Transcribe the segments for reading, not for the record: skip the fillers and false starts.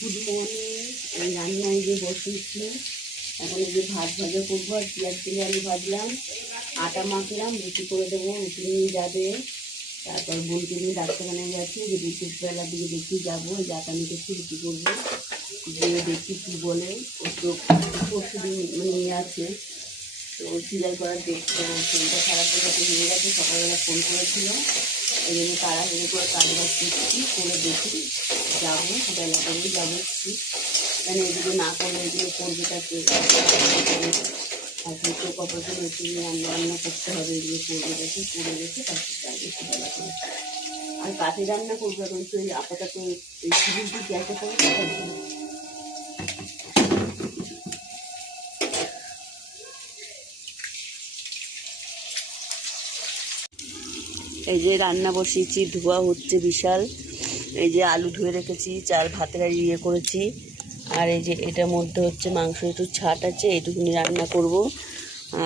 Good morning. এই রান্নায় যে বসিয়েছি, এখন এই যে ভাত ভাজা করবো আর পেঁয়াজ দিয়ে আলু ভাজলাম, আটা মাখলাম, রুটি করে দেবো, রুটি নিয়ে যাবে। তারপর বোনকে নিয়ে ডাক্তারখানায় যাচ্ছি, যে দুপুরবেলার দিকে দেখি যাবো, এই আটা মেখে রুটি করবো, যে দেখি কী বলে। ও তো পরশু দিন নিয়ে আছে, তো সিলাই করার দেখতে ফোনটা খারাপ করে নিয়ে গেছে। সকালবেলা ফোন করেছিল, এই জন্য তাড়াহুড়ো করে কাজ বাজ করছি, করে দেখি যাবো, বেলা করেই যাবো একটু, কেন এদিকে না করলে এগুলো করবে তাকে। আজকে তো কপালকে নতুন রান্না বান্না করতে হবে, এগুলো করবে দেখে, করে রেখে তারপর যাবে একটু বেলা করে। আর কাঠে রান্না করবে, এখন তো এই আপাতত এই সিলিন্ডার গ্যাসে করে এই যে রান্না বসিয়েছি, ধোয়া হচ্ছে বিশাল। এই যে আলু ধুয়ে রেখেছি, চাল ভাতের আর ইয়ে করেছি, আর এই যে এটার মধ্যে হচ্ছে মাংস একটু ছাট আছে, এইটুকুনি রান্না করব।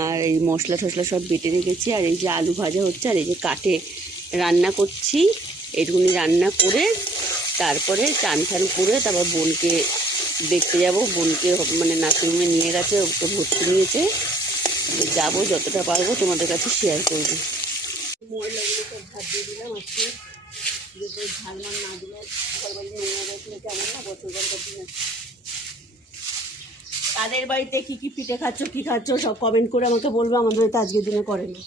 আর এই মশলা টশলা সব বেটে রেখেছি, আর এই যে আলু ভাজা হচ্ছে, আর এই যে কাঠে রান্না করছি। এইটুকুনি রান্না করে তারপরে চান টান করে তারপর বোনকে দেখতে যাব। বোনকে নার্সিংহোমে নিয়ে গেছে, ওকে ভর্তি নিয়েছে, যাবো, যতটা পারবো তোমাদের কাছে শেয়ার করবো। ময়লাগুলো সব ভাত দিয়ে দিলাম আজকে, যেহেতু ঝাল মাল না দিলে সরকারি নোংরা বসলে কেমন না বছর দিনে। তাদের বাড়িতে কী কী পিঠে খাচ্ছ, কী খাচ্ছ সব কমেন্ট করে আমাকে বলবে, আমাদের বাড়িতে আজকের দিনে করেনি।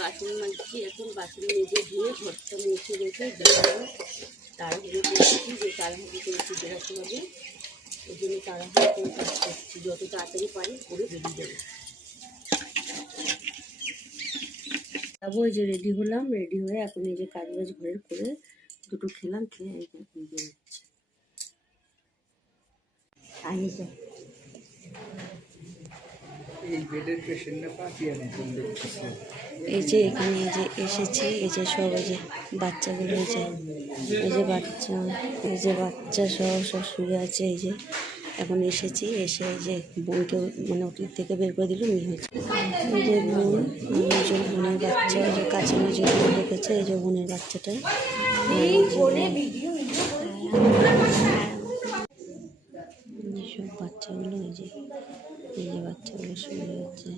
বাসন মাজছি, এখন বাসন মেজে ধুয়ে ঘরটা মুছে রেখে তাড়াহুড়ো করছি, যে তাড়াহুড়ো করে পুজো রাখতে হবে, ওই জন্য তাড়াহুড়ো করে কাজ করছি, যত তাড়াতাড়ি পারি করে বেরিয়ে যাবো। যাবো, এই যে রেডি হলাম, রেডি হয়ে এখন এই যে কাজ বাজ ঘরের করে দুটো খেলাম, খেয়ে এই বেরোচ্ছি। এই যে এখানে এই যে এসেছি, এই যে সব এই যে বাচ্চাগুলো, এই যে বাচ্চা সব শুয়ে আছে। এই যে এখন এসেছি, এসে এই যে বোনকে ওটির থেকে বের করে দিল, মেয়ে হয়েছে। এই যে বোন, এই যে বোনের বাচ্চা, এই যে কাছে যে রেখেছে, এই যে বোনের বাচ্চাটা। সব বাচ্চাগুলো এই যে বাচ্চাগুলো শুয়ে আছে,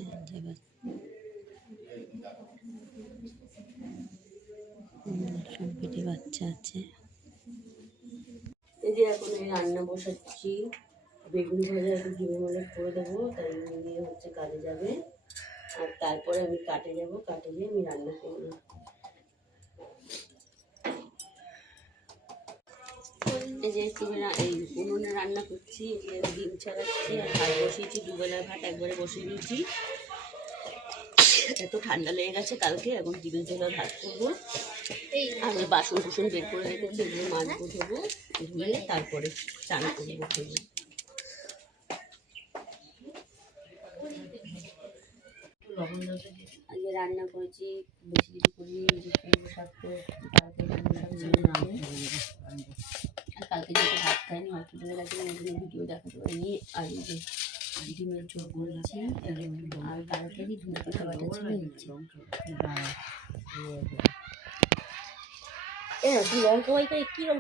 সব পেটে বাচ্চা আছে। এই যে এখন এই রান্না বসাচ্ছি, বেগুন ভাজা একটু ডিমের মধ্যে করে দেবো, তাই নিয়ে হচ্ছে কাজে যাবে। আর তারপরে আমি কাটে যাব, কাটে গিয়ে আমি রান্না করবো। এই যে এই উনুনে রান্না করছি, ডিম ছাড়াচ্ছি, আর ভাত বসিয়েছি, দুবেলার ভাত একবারে বসিয়ে দিয়েছি। এত ঠান্ডা লেগে গেছে কালকে, এখন ডিমের ঝোলা ভাত করবো। আর বাসন কুসন বের করে রেখেছি, এগুলো মাছবো, ধোবো, ধুয়ে তারপরে চান করবো, খেয়ে। আজকে রান্না করেছি, বেশি কিছু করিনি, যে কুমড়ো শাক তো আর কালকে যেহেতু ভাত খাইনি, হসপিটালে গেছিলাম, ওই জন্য ভিডিও দেখাতে পারিনি। আর এই যে ডিমের ঝোল করেছি, আর তাড়াতাড়ি ধুয়ে পাতা বাটা ছিল। লঙ্কা কি রকম